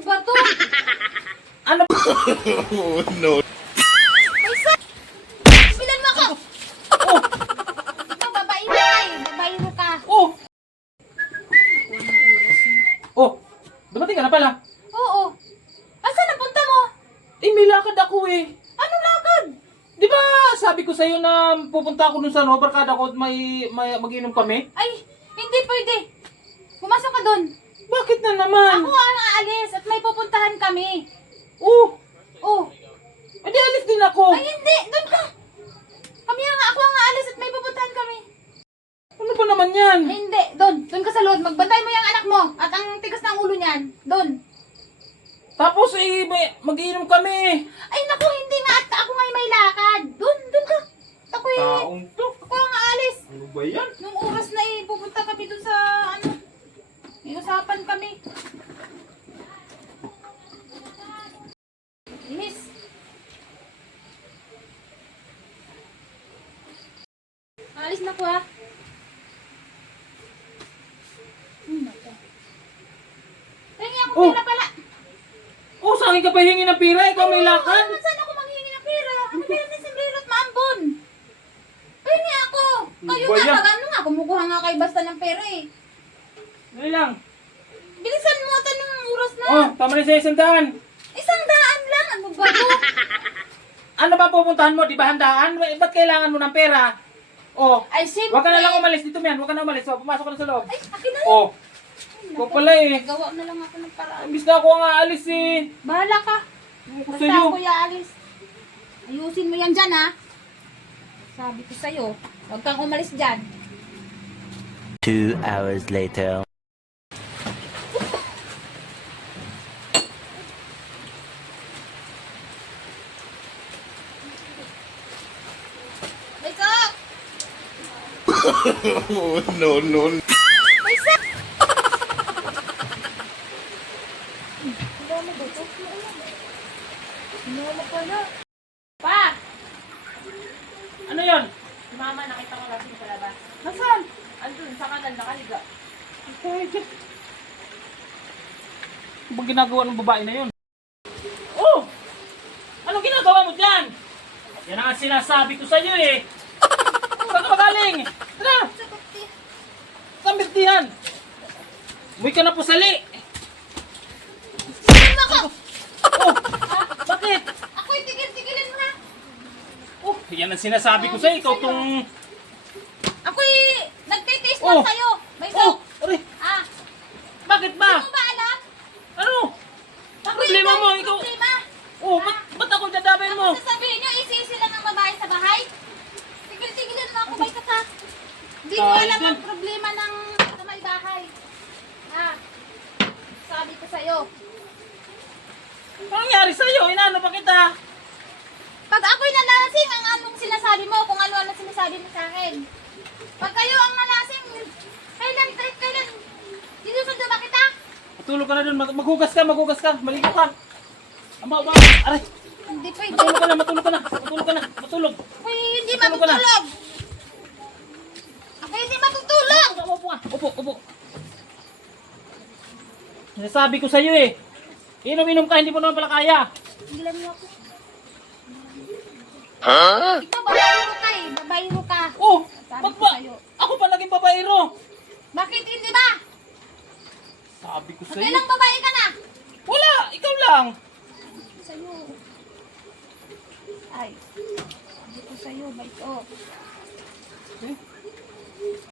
bato. Ano? Oh, no. Ay, sa... Bilan mo ako. Oh! Ikaw, babaero ka eh. Babaero ka. Oh! Oh! Dumating ka na pala. Oo. Asa napunta mo? Eh, may lakad ako eh. Anong lakad? Di ba sabi ko sa'yo na pupunta ako dun sa barkada ko at mag-inom kami? Ay, hindi pwede. Pumasok ka doon. Bakit na naman? Ako ang aalis at may pupuntahan kami. Oh! Oh. Eh, di alis din ako. Ay, hindi. Doon ka. Ako ang aalis at may pupuntahan kami. Ano ba naman yan? Ay, hindi. Doon. Doon ka sa loob. Magbantay mo yung anak mo. At ang tigas ng ulo niyan. Doon. Tapos eh, mag-inom kami. Ay, naku, hindi nga. At ako nga'y may lakad. Doon. Doon ka. Taong to. Ako ang aalis. Ano ba yan? Nung oras na pupunta kami doon sa ano. May usapan kami. Miss. Alis na ko ha. Naku. Tingin ako Oh. pera pala. Oh, sa akin ka pa hingi ng pira? Ikaw may lakad? Ano, saan ako manghingi ng pera? Ano pera ni Simbrero at Maambon? Tingin ako. Kayo Ba nga, yan? pag ano nga, kumukuha nga kayo basta ng pera eh. Dali lang. Bilisan mo at anong oras na? Oh, tama na sa 100. 100 lang. Ano ba to? Ano ba pupuntahan mo? Di ba handaan? Ba't kailangan mo ng pera? Oh, Ay, siyempre. huwag ka na lang umalis dito, man. Huwag ka na umalis. Oh, pumasok ka na sa loob. Ay, akin na lang. Oh, ikaw pala eh. Gawa na lang ako ng paraan. Imbis na ako ang aalis eh. Bahala ka. Ano ko Basta sa'yo? ako yaalis. Ayusin mo yan dyan, ha? Sabi ko sa'yo, huwag kang umalis dyan. 2 hours later. Baysok! Oh, no, no. Baysok! Ano ba ito? Ano pala? Pa! Ano yon? Si Mama, nakita ko lasing sa labas. Nasaan? Andun, sa kanal, nakaliga. Ay, Diyos. Ano ba ginagawa ng babae na yun? Oh! Anong ginagawa mo dyan? Yan ang sinasabi ko sa'yo eh. Saan ka magaling? Tara! Saan birtihan? Umuwi ka na po sali. Tigil mo ako! Oh! Bakit? Ako'y tigil-tigilin mo ha! Oh! Yan ang sinasabi ko sa'yo. Ikaw tong... Ako'y nagtitiis Oh! lang sa'yo! Oh! Baysok! Aray! Ah! Bakit ba? Hindi mo ba alam? Ano? Ako'y Problema mo, may ikaw. Problema! Oh! Ba't ako dadabay mo? Ako sasabihin nyo, isi-isi lang ang babae sa bahay? Tigil-tigilan mo ako, Baysok ha! Hindi mo Ay, alam din. ang problema ng sa may bahay. Ha? Sabi ko sa'yo. Anong nangyari sa'yo? Inaano pa kita? Pag ako'y nalasing, ang anong sinasabi mo, kung ano-ano sinasabi mo sa akin. Pag kayo ang nalasing, kailan, sinusundo ba kita? Matulog ka na dun. Maghugas ka. Maligo ka. Aba. Aray. Hindi pwede. Matulog ka na. Ako'y hindi Matulog ka na. matutulog. Ako'y hindi matutulog. Upo. Sinasabi ko sa'yo eh. Inom ka, hindi mo naman pala kaya. Tigilan mo ako. Huh? Ikaw, babayro ka eh. Babayro ka. Oh, Sabi ba't ko ba? sa'yo. Ako pa naging babaero. Bakit hindi ba? Sabi ko sa'yo. Kailang babae ka na? Wala, ikaw lang. Sa'yo. Ay. Sabi ko sa'yo, Baysok. Eh?